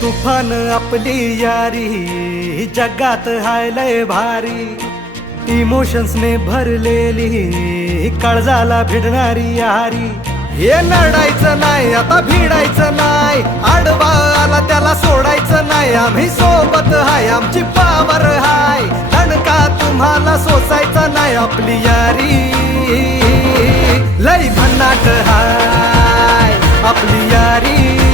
तुफान आपली यारी जगात हाय लय भारी, इमोशन्स ने भरलेली काळजाला भिडणारी यारी। हे लढायचं नाही आता भिडायचं नाही, आडवा आला त्याला सोडायचं नाही। आम्ही सोबत हाय आमची पावर हाय, दणका तुम्हाला सोसायचा नाही। आपली यारी लय भन्नाट हाय, आपली यारी